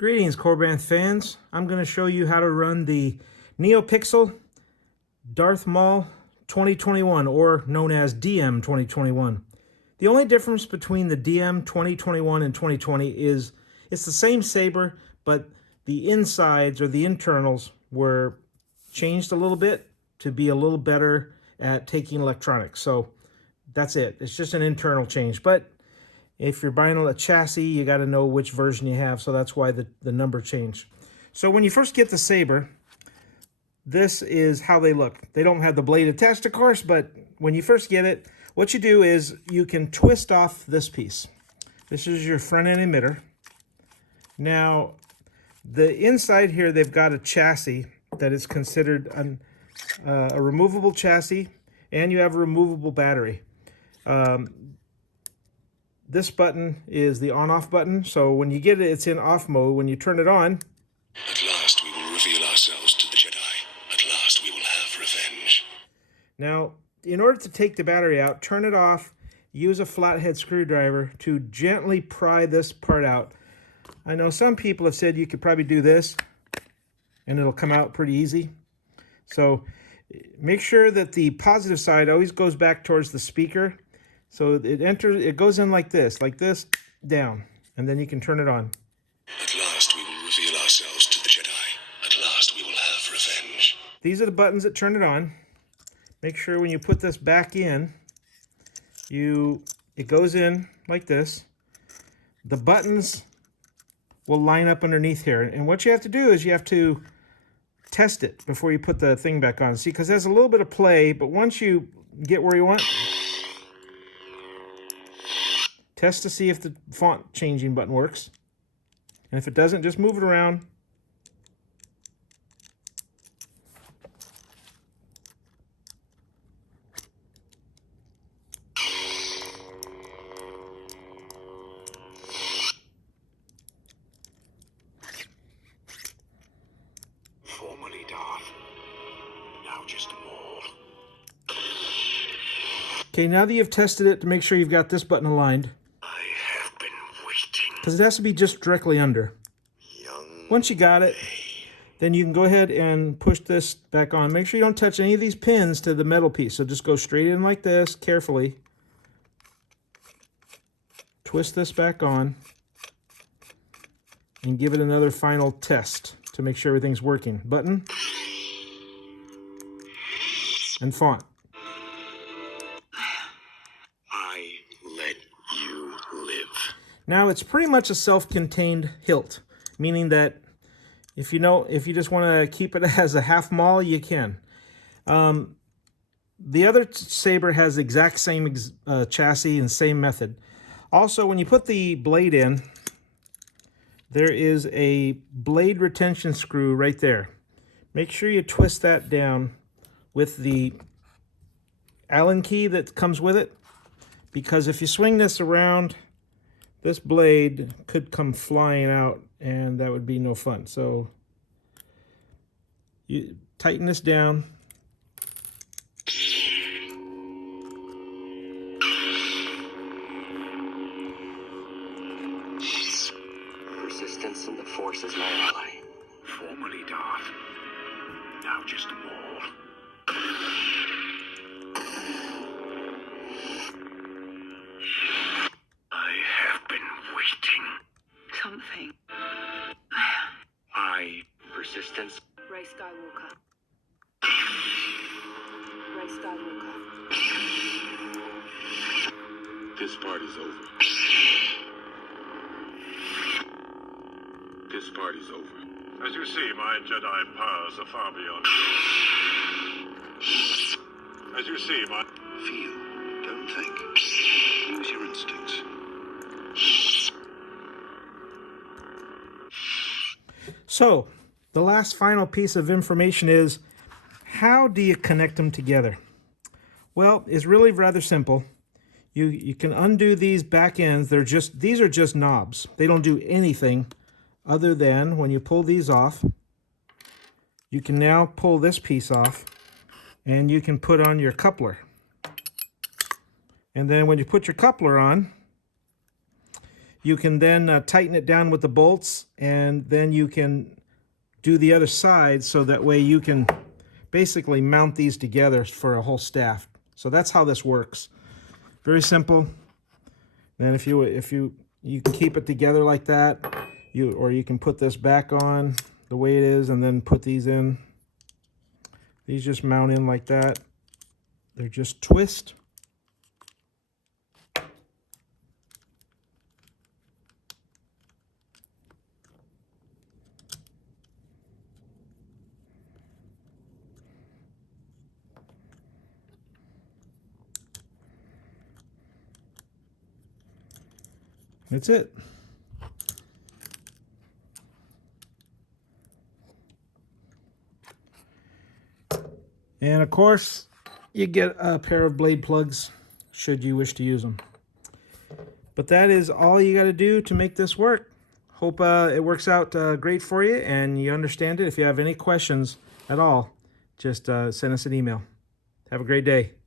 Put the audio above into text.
Greetings, Korbanth fans. I'm going to show you how to run the NeoPixel Darth Maul 2021, or known as DM2021. The only difference between the DM2021 and 2020 is it's the same saber, but the insides or the internals were changed a little bit to be a little better at taking electronics. So that's it. It's just an internal change. But if you're buying a chassis, you got to know which version you have, so that's why the number changed. So when you first get the saber, this is how they look. They don't have the blade attached, of course, but when you first get it, what you do is you can twist off this piece. This is your front end emitter. Now, the inside here, they've got a chassis that is considered a removable chassis, and you have a removable battery. This button is the on-off button, so when you get it, it's in off mode. When you turn it on... At last we will reveal ourselves to the Jedi. At last we will have revenge. Now, in order to take the battery out, turn it off, use a flathead screwdriver to gently pry this part out. I know some people have said you could probably do this, and it'll come out pretty easy. So make sure that the positive side always goes back towards the speaker. So it goes in like this, down, and then you can turn it on. At last we will reveal ourselves to the Jedi. At last we will have revenge. These are the buttons that turn it on. Make sure when you put this back in, it goes in like this. The buttons will line up underneath here, and what you have to do is you have to test it before you put the thing back on. See, because there's a little bit of play, but once you get where you want, test to see if the font changing button works. And if it doesn't, just move it around. Formerly Darth, now just Maul. Okay, now that you've tested it, to make sure you've got this button aligned, because it has to be just directly under. Once you got it, then you can go ahead and push this back on. Make sure you don't touch any of these pins to the metal piece. So just go straight in like this, carefully. Twist this back on. And give it another final test to make sure everything's working. Button. And font. Now it's pretty much a self-contained hilt, meaning that if you just want to keep it as a half maul, you can. The other saber has the exact same chassis and same method. Also, when you put the blade in, there is a blade retention screw right there. Make sure you twist that down with the Allen key that comes with it, because if you swing this around, this blade could come flying out, and that would be no fun. So you tighten this down. Persistence in the Force is my ally. Formerly Darth, now just Maul. Something. Persistence. Rey Skywalker. Rey Skywalker. This party's over. This party's over. As you see, my Jedi powers are far beyond. As you see, my... Feel, don't think. Use your instincts. So, the last final piece of information is, how do you connect them together? Well, it's really rather simple. You can undo these back ends. These are just knobs. They don't do anything other than when you pull these off, you can now pull this piece off, and you can put on your coupler. And then when you put your coupler on, You can then tighten it down with the bolts, and then you can do the other side, so that way you can basically mount these together for a whole staff. So that's how this works. Very simple. Then if you can keep it together like that, or you can put this back on the way it is and then put these in. These just mount in like that. They're just twist. That's it. And of course, you get a pair of blade plugs should you wish to use them. But that is all you got to do to make this work. Hope it works out great for you and you understand it. If you have any questions at all, just send us an email. Have a great day.